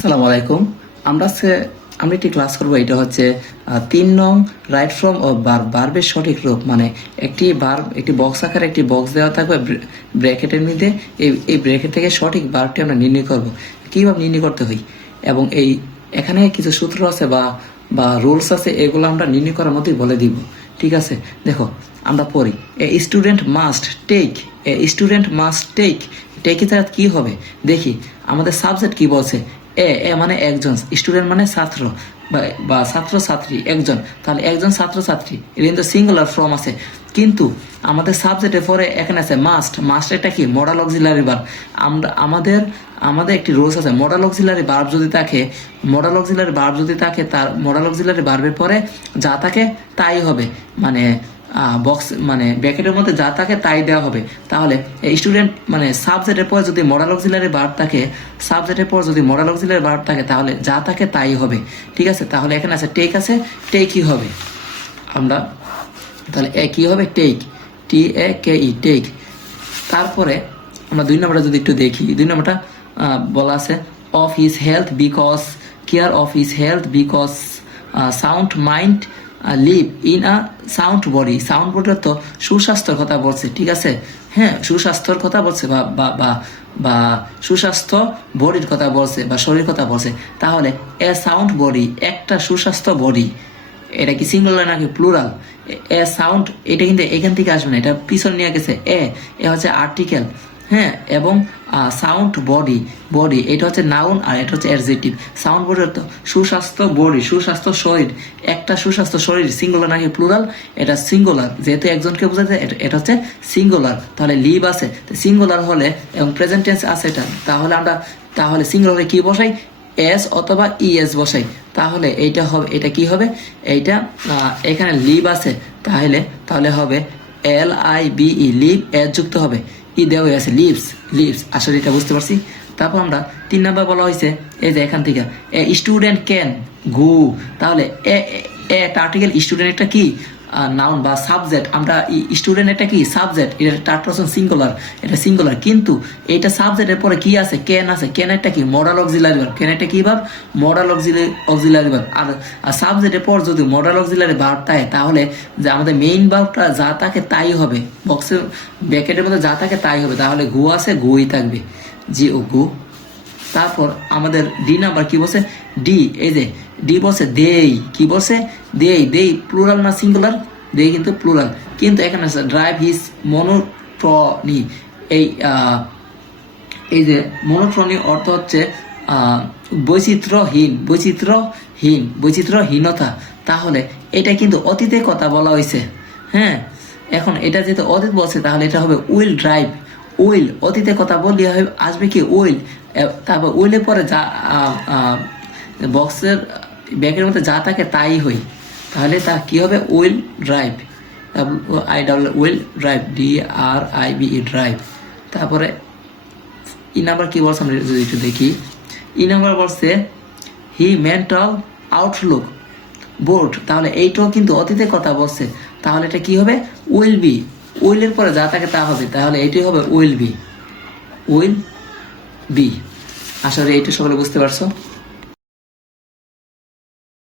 আসসালামু আলাইকুম। আমরা আমরা একটি ক্লাস করবো। এটা হচ্ছে 3 নং রাইট ফ্রম ও বার্বের সঠিক রূপ। মানে একটি বক্স আকারে একটি বক্স দেওয়া থাকবে ব্র্যাকেটের মধ্যে। এই ব্র্যাকেট থেকে সঠিক বার্বটি আমরা নির্ণয় করব। কীভাবে নির্ণয় করতে হয় এবং এখানে কিছু সূত্র আছে বা বা রুলস আছে, এগুলো আমরা নির্ণয় করার মধ্যেই বলে দিব। ঠিক আছে, দেখো আমরা পড়ি। এ স্টুডেন্ট মাস্ট টেক টেকের জায়গা কি হবে দেখি। আমাদের সাবজেক্ট কি বলছে? এ মানে একজন, স্টুডেন্ট মানে ছাত্র বা ছাত্র ছাত্রী একজন, তাহলে একজন ছাত্র ছাত্রী, এটা কিন্তু সিঙ্গুলার ফর্ম আছে। কিন্তু আমাদের সাবজেক্টের পরে এখানে আছে মাস্ট এটা কি? Modal auxiliary verb. আমাদের একটি রুলস আছে, মডাল অক্সিলারি ভার্ব যদি থাকে তার মডাল অক্সিলারি ভার্বের পরে যা থাকে তাই হবে। মানে বক্স মানে ব্র্যাকেটের মধ্যে যা থাকে তাই দেওয়া হবে। তাহলে স্টুডেন্ট মানে সাবজেক্টের পর যদি মডাল অক্সিলারি ভার্ব থাকে তাহলে যা থাকে তাই হবে। ঠিক আছে, তাহলে এখানে আছে টেকই হবে। আমরা তাহলে কি হবে? টেক। তারপরে আমরা 2 নম্বরটা যদি একটু দেখি, 2 নম্বরটা বলা আছে of his health because care of his health because sound mind live in a sound body. Sound বডির তো সুস্বাস্থ্যর কথা বলছে। ঠিক আছে, হ্যাঁ, সুস্বাস্থ্যর কথা বলছে বা সুস্বাস্থ্য বডির কথা বলছে বা শরীর কথা বলছে। তাহলে এ সাউন্ড বডি, একটা সুস্বাস্থ্য বডি, এটা কি সিঙ্গুলার নাকি প্লুরাল? এ সাউন্ড, এটা কিন্তু এখান থেকে আসবে না, এটা পিছন নিয়ে গেছে। এ হচ্ছে আর্টিকেল, হ্যাঁ, এবং সাউন্ড বডি এটা হচ্ছে নাউন আর এটা হচ্ছে অ্যাডজেক্টিভ। সাউন্ড বডি অর্থ সুস্বাস্থ্য বডি, সুস্বাস্থ্য শরীর। একটা সুস্বাস্থ্য শরীর সিঙ্গুলার নাকি প্লুরাল? এটা সিঙ্গুলার, যেহেতু একজনকে বোঝাচ্ছে এটা হচ্ছে সিঙ্গুলার। তাহলে লিভ আছে, সিঙ্গুলার হলে এবং প্রেজেন্ট টেন্স আছে এটা, তাহলে সিঙ্গুলার হলে কি বসাই? এস অথবা ইএস বসাই। তাহলে এইটা হবে, এটা কি হবে? এইটা এখানে লিভ আছে, তাহলে হবে LIVE, লিভ এস যুক্ত হবে, দেওয়া আছে লিভস। আসলে এটা বুঝতে পারছি। তারপর আমরা 3 নাম্বার বলা হয়েছে, এই যে এখান থেকে স্টুডেন্ট ক্যান গো। তাহলে একটা আর্টিকেল, স্টুডেন্ট একটা কি? নাউন বা সাবজেক্ট। আমরা স্টুডেন্ট এটা কি? সাবজেক্ট। এটা থার্ড পারসন সিঙ্গুলার, এটা সিঙ্গুলার। কিন্তু এটা সাবজেক্টের পরে কি আছে? ক্যান আছে। ক্যান একটা কি? Modal auxiliary verb. ক্যান একটা কি ভার্ব? Modal auxiliary verb. আর সাবজেক্টের পর যদি মডাল অক্সিলারি ভার্ব থাকে তাহলে যে আমাদের মেইন ভার্বটা যা থাকে তাই হবে, বক্সের ব্র্যাকেটের মধ্যে যা থাকে তাই হবে। তাহলে গো আছে, গোই থাকবে, গো। তারপর আমাদের ডি নাম্বার কি বলছে? এই যে ডি বলছে দেই। কি বলছে? দেই প্লুরাল না সিঙ্গুলার? দেই কিন্তু প্লুরাল। কিন্তু এখানে আছে ড্রাইভ হিজ মনোটনি। এই যে মনোটনি অর্থ হচ্ছে বৈচিত্র্যহীনতা। তাহলে এটা কিন্তু অতীতের কথা বলা হয়েছে, হ্যাঁ। এখন এটা যেহেতু অতীত বলছে তাহলে এটা হবে উইল ড্রাইভ। অতীতের কথা বললে আসবে কি? উইল। তারপর উইলের পরে যা বক্সের ব্যাগের মধ্যে যা থাকে তাই হই, তাহলে তা কি হবে? Will drive. Will drive, DRIVE। তারপরে নাম্বার কি বলছে আমরা যদি একটু দেখি। নাম্বার বলছে হি মেন্টাল আউটলুক বোর্ড। তাহলে এইটাও কিন্তু অতীতের কথা বলছে, তাহলে এটা কি হবে? Will be. উইলের পরে যা থাকে তা হবে, তাহলে এটাই হবে উইল বি। আশা করি এইটা সকলে বুঝতে পারছো।